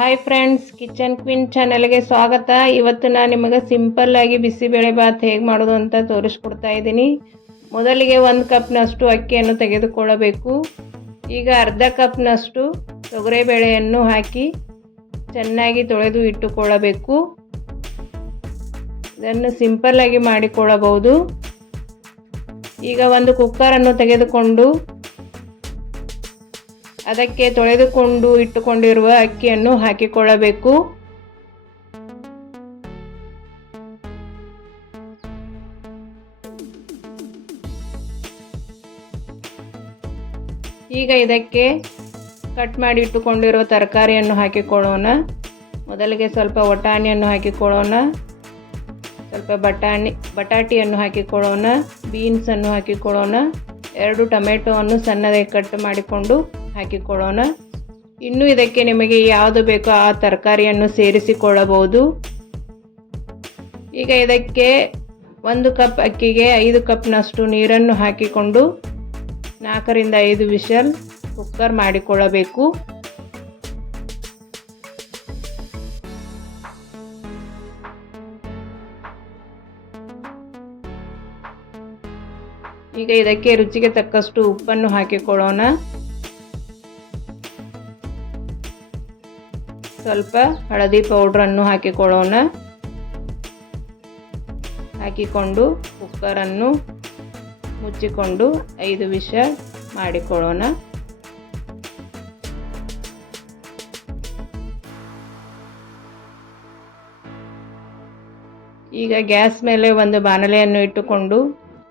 Hi friends, kitchen queen ಚಾನೆಲ್ಗೆ ಸ್ವಾಗತ. ಇವತ್ತು ನಾನು ನಿಮಗೆ ಸಿಂಪಲ್ ಆಗಿ ಬಿಸಿಬೇಳೆ ಬಾತ್ ಹೇಗೆ ಮಾಡೋದು ಅಂತ ತೋರಿಸ್ಕೊಡ್ತಾ ಇದ್ದೀನಿ. ಮೊದಲಿಗೆ 1 ಕಪ್ನಷ್ಟು ಅಕ್ಕಿಯನ್ನು ತೆಗೆದುಕೊಳ್ಳಬೇಕು. ಈಗ ಅರ್ಧ ಕಪ್ನಷ್ಟು ತೊಗರಿಬೇಳೆಯನ್ನು ಹಾಕಿ ಚೆನ್ನಾಗಿ ತೊಳೆದು ಇಟ್ಟುಕೊಳ್ಳಬೇಕು. ಇದನ್ನು ಸಿಂಪಲ್ ಆಗಿ ಮಾಡಿಕೊಳ್ಳಬಹುದು. ಈಗ ಒಂದು ಕುಕ್ಕರನ್ನು ತೆಗೆದುಕೊಂಡು ಅದಕ್ಕೆ ತೊಳೆದುಕೊಂಡು ಇಟ್ಟುಕೊಂಡಿರುವ ಅಕ್ಕಿಯನ್ನು ಹಾಕಿಕೊಳ್ಳಬೇಕು. ಈಗ ಇದಕ್ಕೆ ಕಟ್ ಮಾಡಿ ಇಟ್ಟುಕೊಂಡಿರುವ ತರಕಾರಿಯನ್ನು ಹಾಕಿಕೊಳ್ಳೋಣ. ಮೊದಲಿಗೆ ಸ್ವಲ್ಪ ವಟಾಣಿಯನ್ನು ಹಾಕಿಕೊಳ್ಳೋಣ, ಸ್ವಲ್ಪ ಬಟಾಟಿಯನ್ನು ಹಾಕಿಕೊಳ್ಳೋಣ, ಬೀನ್ಸನ್ನು ಹಾಕಿಕೊಳ್ಳೋಣ, 2 ಟೊಮೆಟೊವನ್ನು ಸಣ್ಣದಾಗಿ ಕಟ್ ಮಾಡಿಕೊಂಡು ಹಾಕಿಕೊಳ್ಳೋಣ. ಇನ್ನು ಇದಕ್ಕೆ ನಿಮಗೆ ಯಾವುದು ಬೇಕೋ ಆ ತರಕಾರಿಯನ್ನು ಸೇರಿಸಿಕೊಳ್ಳಬಹುದು. ಈಗ ಇದಕ್ಕೆ 1 ಕಪ್ ಅಕ್ಕಿಗೆ 5 ಕಪ್ನಷ್ಟು ನೀರನ್ನು ಹಾಕಿಕೊಂಡು 4 ರಿಂದ 5 ವಿಷಲ್ ಕುಕ್ಕರ್ ಮಾಡಿಕೊಳ್ಳಬೇಕು. ಈಗ ಇದಕ್ಕೆ ರುಚಿಗೆ ತಕ್ಕಷ್ಟು ಉಪ್ಪನ್ನು ಹಾಕಿಕೊಳ್ಳೋಣ. ಸ್ವಲ್ಪ ಹಳದಿ ಪೌಡ್ರನ್ನು ಹಾಕಿಕೊಳ್ಳೋಣ. ಹಾಕಿಕೊಂಡು ಕುಕ್ಕರನ್ನು ಮುಚ್ಚಿಕೊಂಡು 5 ವಿಷಲ್ ಮಾಡಿಕೊಳ್ಳೋಣ. ಈಗ ಗ್ಯಾಸ್ ಮೇಲೆ ಒಂದು ಬಾಣಲೆಯನ್ನು ಇಟ್ಟುಕೊಂಡು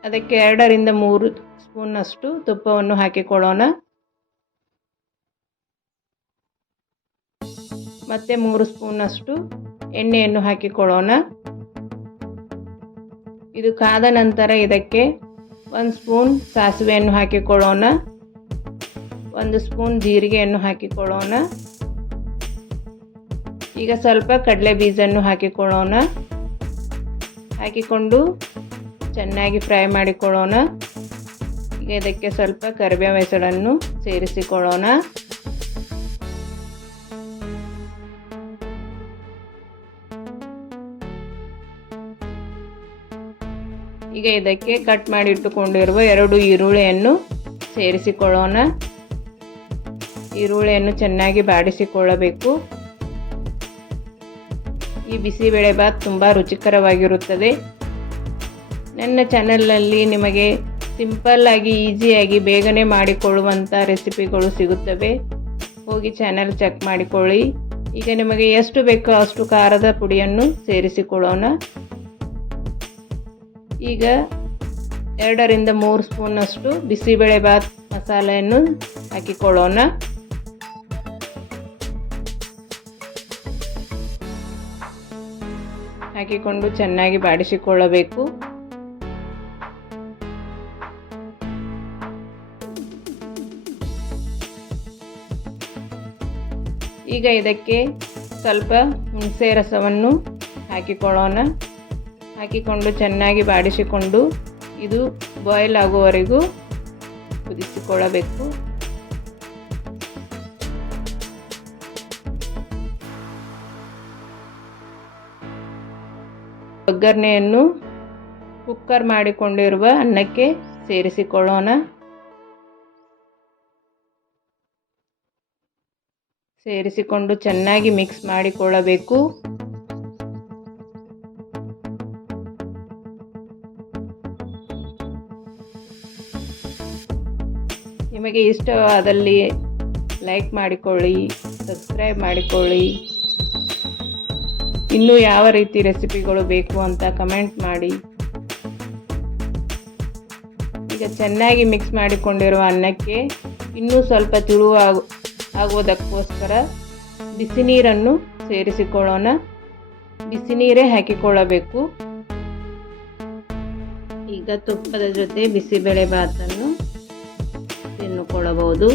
ಅದಕ್ಕೆ 2 ರಿಂದ 3 ಸ್ಪೂನ್ನಷ್ಟು ತುಪ್ಪವನ್ನು ಹಾಕಿಕೊಳ್ಳೋಣ. ಮತ್ತೆ 3 ಸ್ಪೂನ್ನಷ್ಟು ಎಣ್ಣೆಯನ್ನು ಹಾಕಿಕೊಳ್ಳೋಣ. ಇದು ಕಾದ ನಂತರ ಇದಕ್ಕೆ 1 ಸ್ಪೂನ್ ಸಾಸಿವೆಯನ್ನು ಹಾಕಿಕೊಳ್ಳೋಣ, 1 ಸ್ಪೂನ್ ಜೀರಿಗೆಯನ್ನು ಹಾಕಿಕೊಳ್ಳೋಣ. ಈಗ ಸ್ವಲ್ಪ ಕಡಲೆ ಬೀಜವನ್ನು ಹಾಕಿಕೊಳ್ಳೋಣ. ಹಾಕಿಕೊಂಡು ಚೆನ್ನಾಗಿ ಫ್ರೈ ಮಾಡಿಕೊಳ್ಳೋಣ. ಈಗ ಇದಕ್ಕೆ ಸ್ವಲ್ಪ ಕರಿಬೇವು ಹೆಸರನ್ನು ಸೇರಿಸಿಕೊಳ್ಳೋಣ. ಈಗ ಇದಕ್ಕೆ ಕಟ್ ಮಾಡಿ ಇಟ್ಟುಕೊಂಡಿರುವ 2 ಈರುಳ್ಳಿಯನ್ನು ಸೇರಿಸಿಕೊಳ್ಳೋಣ. ಈರುಳ್ಳಿಯನ್ನು ಚೆನ್ನಾಗಿ ಬಾಡಿಸಿಕೊಳ್ಳಬೇಕು. ಈ ಬಿಸಿಬೇಳೆ ಬಾತ್ ತುಂಬ ರುಚಿಕರವಾಗಿರುತ್ತದೆ. ನನ್ನ ಚಾನಲ್ನಲ್ಲಿ ನಿಮಗೆ ಸಿಂಪಲ್ ಆಗಿ ಈಸಿಯಾಗಿ ಬೇಗನೆ ಮಾಡಿಕೊಳ್ಳುವಂಥ ರೆಸಿಪಿಗಳು ಸಿಗುತ್ತವೆ. ಹೋಗಿ ಚಾನಲ್ ಚೆಕ್ ಮಾಡಿಕೊಳ್ಳಿ. ಈಗ ನಿಮಗೆ ಎಷ್ಟು ಬೇಕೋ ಅಷ್ಟು ಖಾರದ ಪುಡಿಯನ್ನು ಸೇರಿಸಿಕೊಳ್ಳೋಣ. ಈಗ 2 ರಿಂದ 3 ಸ್ಪೂನ್ನಷ್ಟು ಬಿಸಿಬೇಳೆ ಬಾತ್ ಮಸಾಲೆಯನ್ನು ಹಾಕಿಕೊಳ್ಳೋಣ. ಹಾಕಿಕೊಂಡು ಚೆನ್ನಾಗಿ ಬಾಡಿಸಿಕೊಳ್ಳಬೇಕು. ಈಗ ಇದಕ್ಕೆ ಸ್ವಲ್ಪ ಹುಣಸೆ ರಸವನ್ನು ಹಾಕಿಕೊಳ್ಳೋಣ. ಹಾಕಿಕೊಂಡು ಚೆನ್ನಾಗಿ ಬಾಡಿಸಿಕೊಂಡು ಇದು ಬಾಯ್ಲ್ ಆಗುವವರೆಗೂ ಕುದಿಸಿಕೊಳ್ಳಬೇಕು. ಒಗ್ಗರಣೆಯನ್ನು ಕುಕ್ಕರ್ ಮಾಡಿಕೊಂಡಿರುವ ಅನ್ನಕ್ಕೆ ಸೇರಿಸಿಕೊಳ್ಳೋಣ. ಸೇರಿಸಿಕೊಂಡು ಚೆನ್ನಾಗಿ ಮಿಕ್ಸ್ ಮಾಡಿಕೊಳ್ಳಬೇಕು. ನಿಮಗೆ ಇಷ್ಟವಾದಲ್ಲಿ ಲೈಕ್ ಮಾಡಿಕೊಳ್ಳಿ, ಸಬ್ಸ್ಕ್ರೈಬ್ ಮಾಡಿಕೊಳ್ಳಿ. ಇನ್ನೂ ಯಾವ ರೀತಿ ರೆಸಿಪಿಗಳು ಬೇಕು ಅಂತ ಕಮೆಂಟ್ ಮಾಡಿ. ಈಗ ಚೆನ್ನಾಗಿ ಮಿಕ್ಸ್ ಮಾಡಿಕೊಂಡಿರುವ ಅನ್ನಕ್ಕೆ ಇನ್ನೂ ಸ್ವಲ್ಪ ತಿಳುವು ಆಗುವುದಕ್ಕೋಸ್ಕರ ಬಿಸಿ ನೀರನ್ನು ಸೇರಿಸಿಕೊಳ್ಳೋಣ. ಬಿಸಿ ನೀರೇ ಹಾಕಿಕೊಳ್ಳಬೇಕು. ಈಗ ತುಪ್ಪದ ಜೊತೆ ಬಿಸಿಬೇಳೆ ಬಾತನ್ನು ತಿನ್ನುಕೊಳ್ಳಬಹುದು.